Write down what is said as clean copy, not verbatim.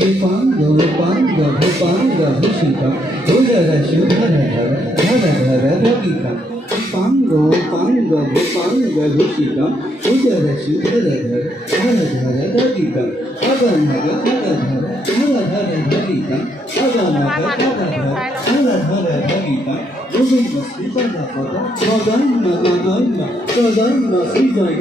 श्रीपांग पांग भूपांग भूषितम भूधर शिवधर धर धर धर रविकम पांगो पांग भूपांग भूषितम भूधर शिवधर धर धर धर रविकम अगनग अगधर धर धरिकम अगनग अगधर धर धरिकम गोविंद श्रीपाद पद सदन सदन सदन श्रीजय